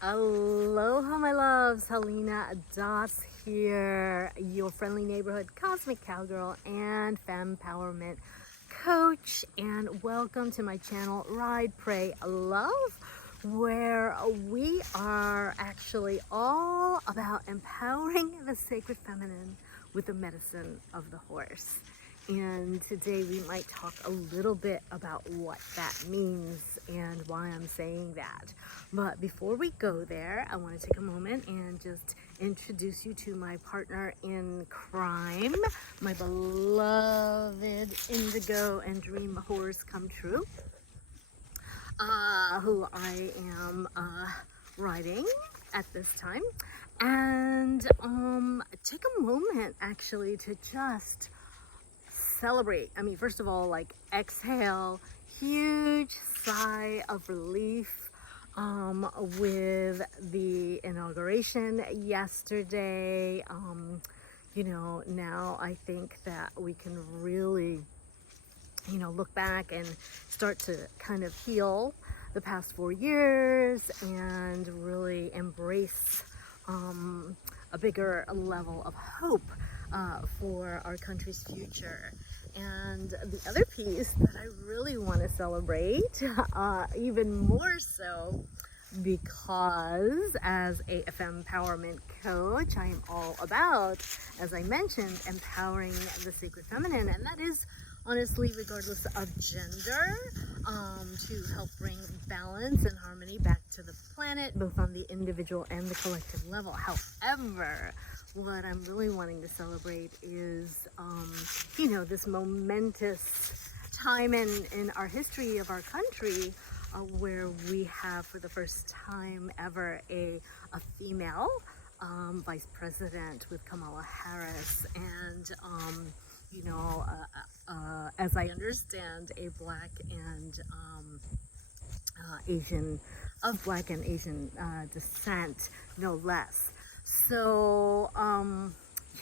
Aloha, my loves. Helena Das here, your friendly neighborhood cosmic cowgirl and fempowerment coach. And welcome to my channel, Ride, Pray, Love, where we are actually all about empowering the sacred feminine with the medicine of the horse. And today we might talk a little bit about what that means and why I'm saying that. But before we go there, I want to take a moment and just introduce you to my partner in crime, my beloved indigo and dream horse come true, who I am riding at this time. And take a moment actually to just celebrate. I mean, first of all, like exhale, huge sigh of relief with the inauguration yesterday. Now I think that we can really, look back and start to kind of heal the past 4 years and really embrace a bigger level of hope for our country's future. And the other piece that I really want to celebrate, even more so, because as a FM empowerment coach, I am all about, as I mentioned, empowering the sacred feminine, and that is honestly regardless of gender, to help bring balance and harmony back to the planet, both on the individual and the collective level. However, what I'm really wanting to celebrate is, this momentous time in our history of our country, where we have, for the first time ever, a female vice president with Kamala Harris, and as I understand, a black and Black and Asian descent, no less. So,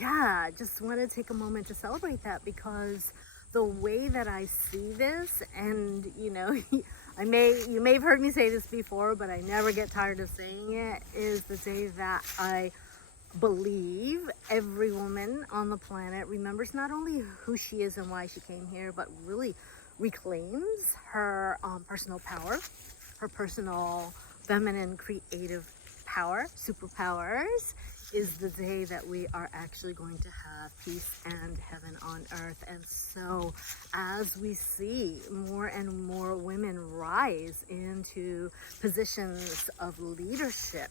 yeah, just want to take a moment to celebrate that, because the way that I see this, and you may have heard me say this before, but I never get tired of saying it, is the day that I believe every woman on the planet remembers not only who she is and why she came here, but really reclaims her personal power, her personal feminine creative power, superpowers, is the day that we are actually going to have peace and heaven on earth. And so as we see more and more women rise into positions of leadership,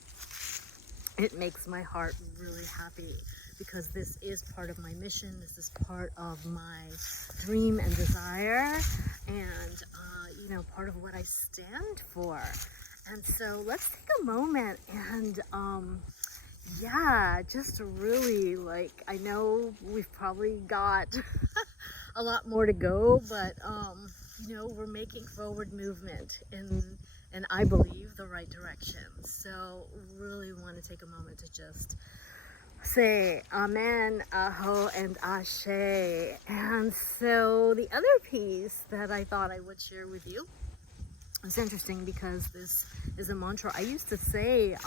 it makes my heart really happy, because this is part of my mission. This is part of my dream and desire, and part of what I stand for. And so let's take a moment and just really, I know we've probably got a lot more to go, but we're making forward movement and I believe the right direction. So really want to take a moment to just say amen, aho, and ashe. And so the other piece that I thought I would share with you, it's interesting because this is a mantra I used to say,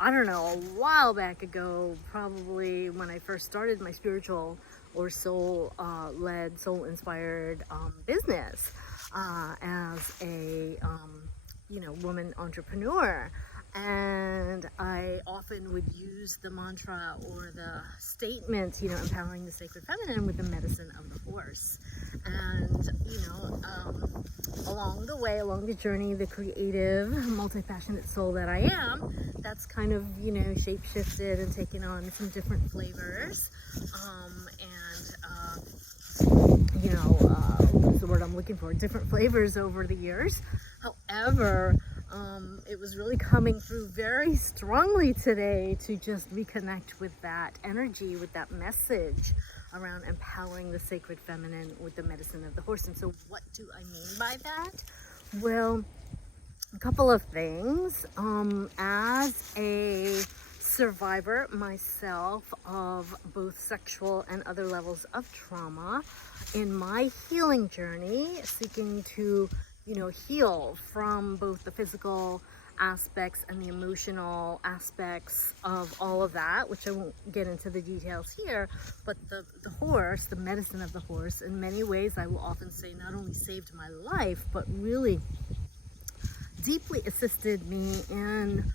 I don't know, a while back ago, probably when I first started my spiritual or soul-led, soul-inspired business as a woman entrepreneur. And I often would use the mantra or the statement, empowering the sacred feminine with the medicine of the horse. And, along the way, along the journey, the creative, multi-passionate soul that I am, that's kind of, shape-shifted and taken on some different flavors. What's the word I'm looking for? Different flavors over the years. However, it was really coming through very strongly today to just reconnect with that energy, with that message around empowering the sacred feminine with the medicine of the horse. And so what do I mean by that? Well, a couple of things. As a survivor myself of both sexual and other levels of trauma, in my healing journey, seeking to heal from both the physical aspects and the emotional aspects of all of that, which I won't get into the details here. But the horse, the medicine of the horse, in many ways, I will often say, not only saved my life, but really deeply assisted me in,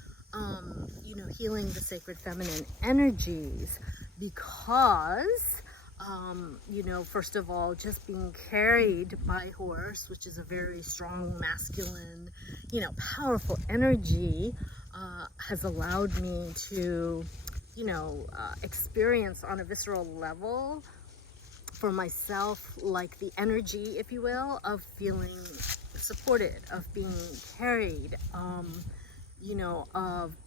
healing the sacred feminine energies, because, first of all, just being carried by horse, which is a very strong, masculine, powerful energy, has allowed me to, experience on a visceral level for myself, like the energy, if you will, of feeling supported, of being carried, of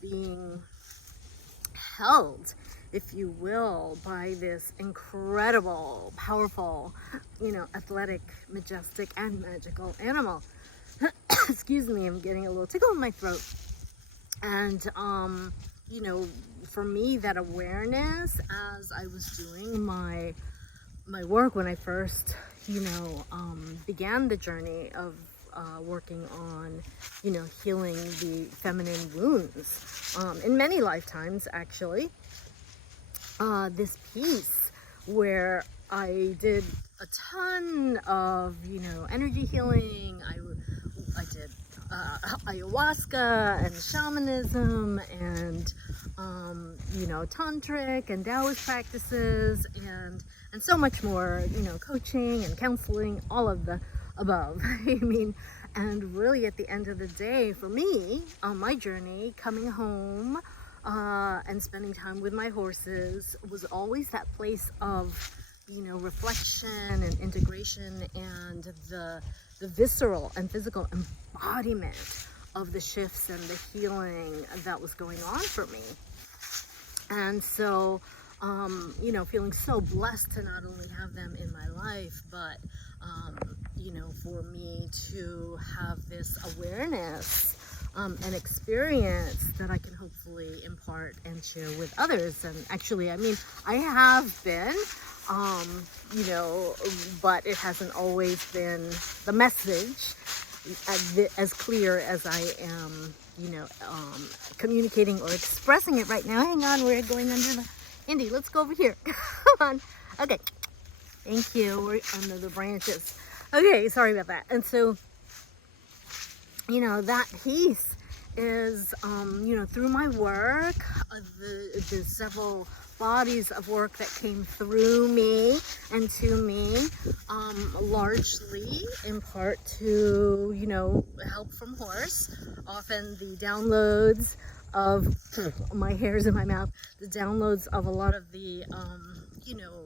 being held, if you will, by this incredible, powerful, athletic, majestic, and magical animal. Excuse me, I'm getting a little tickle in my throat. And, for me, that awareness, as I was doing my work when I first, began the journey of working on, healing the feminine wounds, in many lifetimes, actually. This piece where I did a ton of, energy healing. I did ayahuasca and shamanism and, tantric and Taoist practices and so much more, coaching and counseling, all of the above. I mean, and really at the end of the day, for me, on my journey, coming home and spending time with my horses was always that place of, reflection and integration and the visceral and physical embodiment of the shifts and the healing that was going on for me. And so, feeling so blessed to not only have them in my life, but, for me to have this awareness and experience that I can hopefully impart and share with others. And actually, I have been, but it hasn't always been the message as clear as I am, communicating or expressing it right now. Hang on, we're going under the... Indy, let's go over here. Come on. Okay. Thank you. We're under the branches. Okay, sorry about that. And so, that piece is, through my work, the several bodies of work that came through me and to me, largely in part to, help from horse. Often the downloads of my hairs in my mouth, the downloads of a lot of the,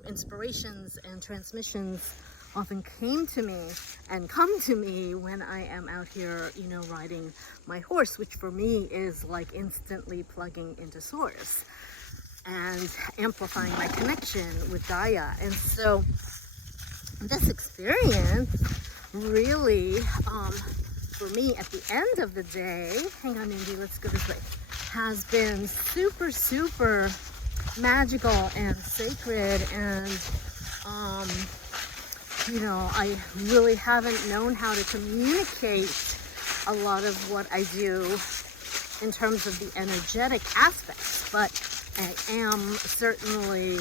inspirations and transmissions often came to me and come to me when I am out here, riding my horse, which for me is like instantly plugging into source and amplifying my connection with Gaia. And so this experience really, for me at the end of the day, hang on Indy, let's go this way, has been super, super magical and sacred. And, I really haven't known how to communicate a lot of what I do in terms of the energetic aspects, but I am certainly,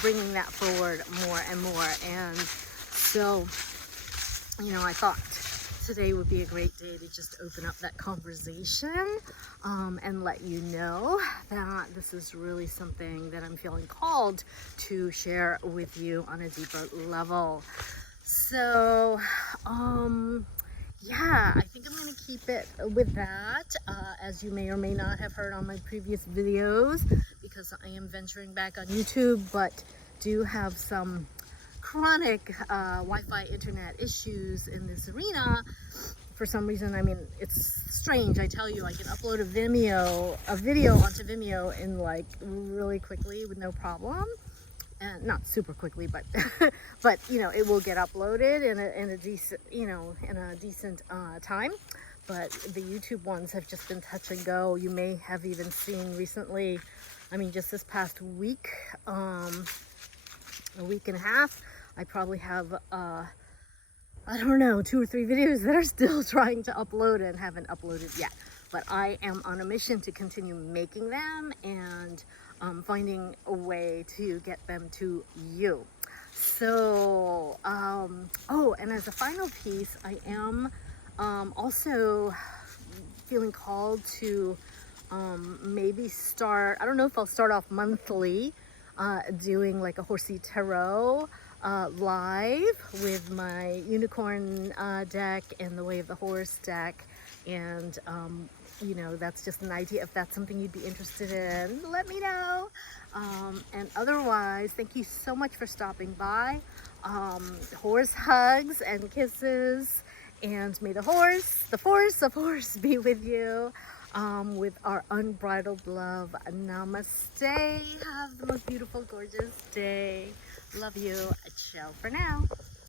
bringing that forward more and more. And so, I thought today would be a great day to just open up that conversation and let you know that this is really something that I'm feeling called to share with you on a deeper level. So, yeah, I think I'm going to keep it with that, as you may or may not have heard on my previous videos, because I am venturing back on YouTube, but do have some chronic Wi-Fi internet issues in this arena. For some reason, it's strange. I tell you, I can upload a video onto Vimeo in like really quickly with no problem. And not super quickly, but but it will get uploaded in a decent time. But the YouTube ones have just been touch and go. You may have even seen recently, just this past week, a week and a half, I probably have I don't know, 2 or 3 videos that are still trying to upload and haven't uploaded yet. But I am on a mission to continue making them and finding a way to get them to you. So, oh, and as a final piece, I am also feeling called to maybe start, I don't know if I'll start off monthly, doing like a horsey tarot live with my unicorn deck and the Way of the Horse deck. And you know, that's just an idea. If that's something you'd be interested in, let me know. And otherwise, thank you so much for stopping by. Horse hugs and kisses, and may the force of horse be with you, with our unbridled love. Namaste. Have the most beautiful, gorgeous day. Love you. Ciao for now.